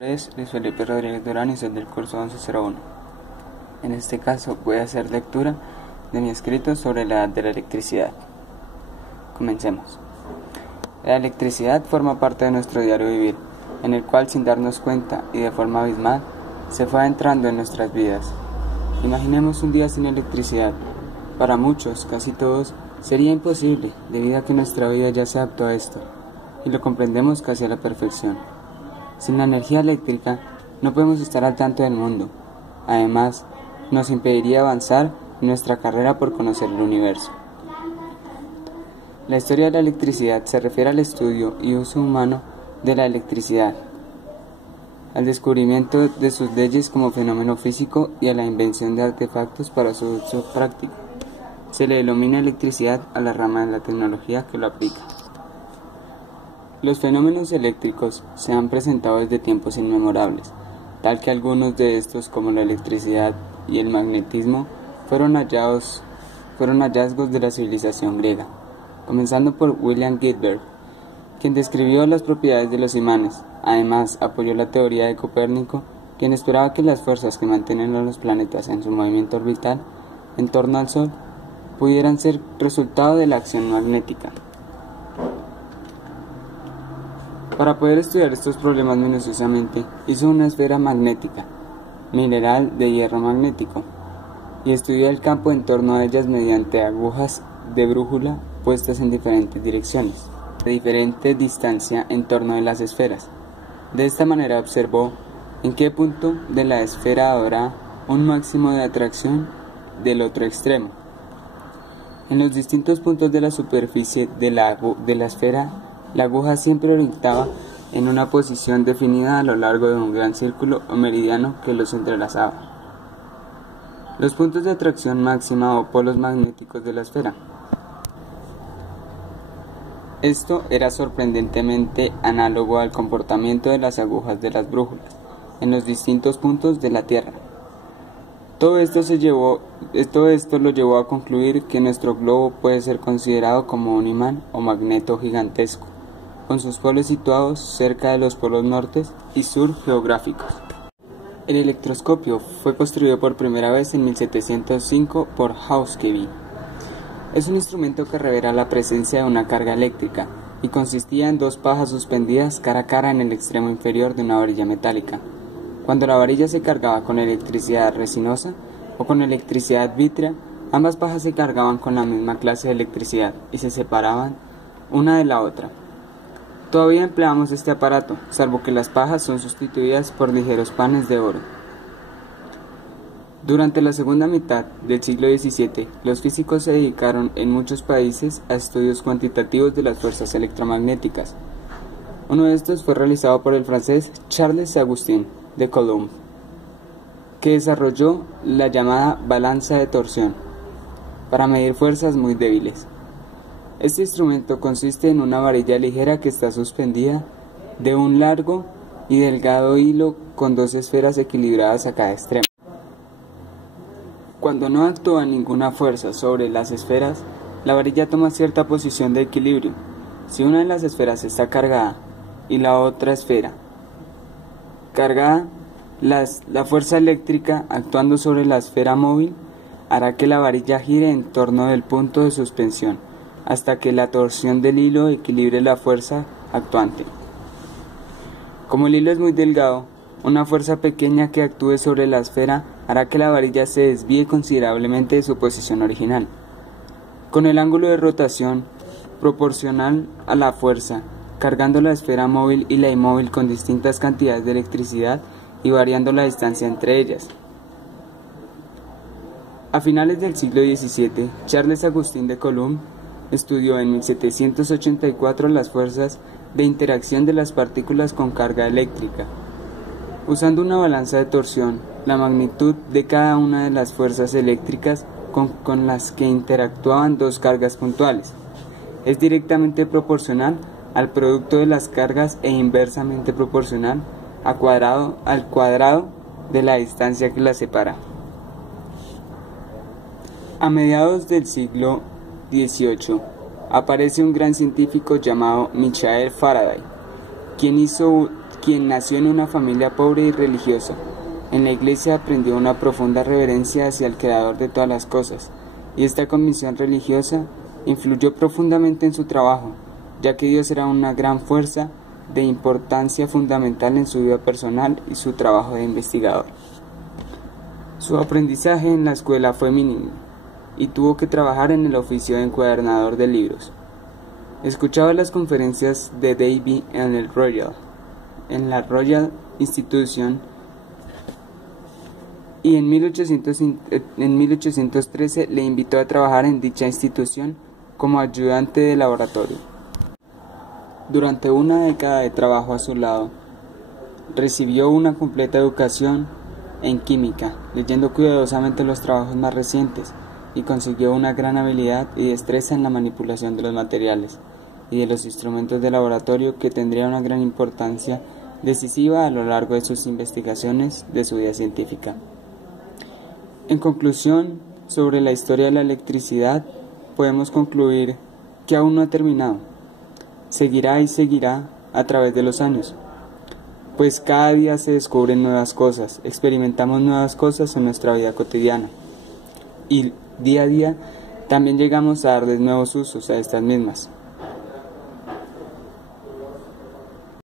Es Luis Felipe Rodríguez Durán y soy del curso 1101. En este caso voy a hacer lectura de mi escrito sobre la edad de la electricidad. Comencemos. La electricidad forma parte de nuestro diario vivir, en el cual sin darnos cuenta y de forma abismal se fue entrando en nuestras vidas. Imaginemos un día sin electricidad. Para muchos, casi todos, sería imposible debido a que nuestra vida ya se adaptó a esto y lo comprendemos casi a la perfección. Sin la energía eléctrica no podemos estar al tanto del mundo. Además, nos impediría avanzar en nuestra carrera por conocer el universo. La historia de la electricidad se refiere al estudio y uso humano de la electricidad, al descubrimiento de sus leyes como fenómeno físico y a la invención de artefactos para su uso práctico. Se le denomina electricidad a la rama de la tecnología que lo aplica. Los fenómenos eléctricos se han presentado desde tiempos inmemorables, tal que algunos de estos, como la electricidad y el magnetismo, fueron hallazgos de la civilización griega, comenzando por William Gutenberg, quien describió las propiedades de los imanes. Además, apoyó la teoría de Copérnico, quien esperaba que las fuerzas que mantienen a los planetas en su movimiento orbital en torno al Sol pudieran ser resultado de la acción magnética. Para poder estudiar estos problemas minuciosamente, hizo una esfera magnética, mineral de hierro magnético, y estudió el campo en torno a ellas mediante agujas de brújula puestas en diferentes direcciones, a diferente distancia en torno de las esferas. De esta manera observó en qué punto de la esfera habrá un máximo de atracción del otro extremo. En los distintos puntos de la superficie de la esfera, la aguja siempre orientaba en una posición definida a lo largo de un gran círculo o meridiano que los entrelazaba. Los puntos de atracción máxima o polos magnéticos de la esfera. Esto era sorprendentemente análogo al comportamiento de las agujas de las brújulas en los distintos puntos de la Tierra. Todo esto lo llevó a concluir que nuestro globo puede ser considerado como un imán o magneto gigantesco, con sus polos situados cerca de los polos norte y sur geográficos. El electroscopio fue construido por primera vez en 1705 por Hauskeby. Es un instrumento que revela la presencia de una carga eléctrica y consistía en dos pajas suspendidas cara a cara en el extremo inferior de una varilla metálica. Cuando la varilla se cargaba con electricidad resinosa o con electricidad vítrea, ambas pajas se cargaban con la misma clase de electricidad y se separaban una de la otra. Todavía empleamos este aparato, salvo que las pajas son sustituidas por ligeros panes de oro. Durante la segunda mitad del siglo XVII, los físicos se dedicaron en muchos países a estudios cuantitativos de las fuerzas electromagnéticas. Uno de estos fue realizado por el francés Charles-Augustin de Coulomb, que desarrolló la llamada balanza de torsión para medir fuerzas muy débiles. Este instrumento consiste en una varilla ligera que está suspendida de un largo y delgado hilo con dos esferas equilibradas a cada extremo. Cuando no actúa ninguna fuerza sobre las esferas, la varilla toma cierta posición de equilibrio. Si una de las esferas está cargada y la otra esfera cargada, la fuerza eléctrica actuando sobre la esfera móvil hará que la varilla gire en torno del punto de suspensión, hasta que la torsión del hilo equilibre la fuerza actuante. Como el hilo es muy delgado, una fuerza pequeña que actúe sobre la esfera hará que la varilla se desvíe considerablemente de su posición original, con el ángulo de rotación proporcional a la fuerza, cargando la esfera móvil y la inmóvil con distintas cantidades de electricidad y variando la distancia entre ellas. A finales del siglo XVII, Charles-Augustin de Coulomb estudió en 1784 las fuerzas de interacción de las partículas con carga eléctrica. Usando una balanza de torsión, la magnitud de cada una de las fuerzas eléctricas con las que interactuaban dos cargas puntuales es directamente proporcional al producto de las cargas e inversamente proporcional al cuadrado de la distancia que las separa. A mediados del siglo XVIII aparece un gran científico llamado Michael Faraday, quien hizo quien nació en una familia pobre y religiosa. En la iglesia aprendió una profunda reverencia hacia el Creador de todas las cosas, y esta convicción religiosa influyó profundamente en su trabajo, ya que Dios era una gran fuerza de importancia fundamental en su vida personal y su trabajo de investigador. Su aprendizaje en la escuela fue mínimo, y tuvo que trabajar en el oficio de encuadernador de libros. Escuchaba las conferencias de Davy en la Royal Institution, y en 1813 le invitó a trabajar en dicha institución como ayudante de laboratorio. Durante una década de trabajo a su lado, recibió una completa educación en química, leyendo cuidadosamente los trabajos más recientes, y consiguió una gran habilidad y destreza en la manipulación de los materiales y de los instrumentos de laboratorio que tendría una gran importancia decisiva a lo largo de sus investigaciones de su vida científica. En conclusión, sobre la historia de la electricidad, podemos concluir que aún no ha terminado. Seguirá y seguirá a través de los años, pues cada día se descubren nuevas cosas, experimentamos nuevas cosas en nuestra vida cotidiana, y día a día también llegamos a darles nuevos usos a estas mismas.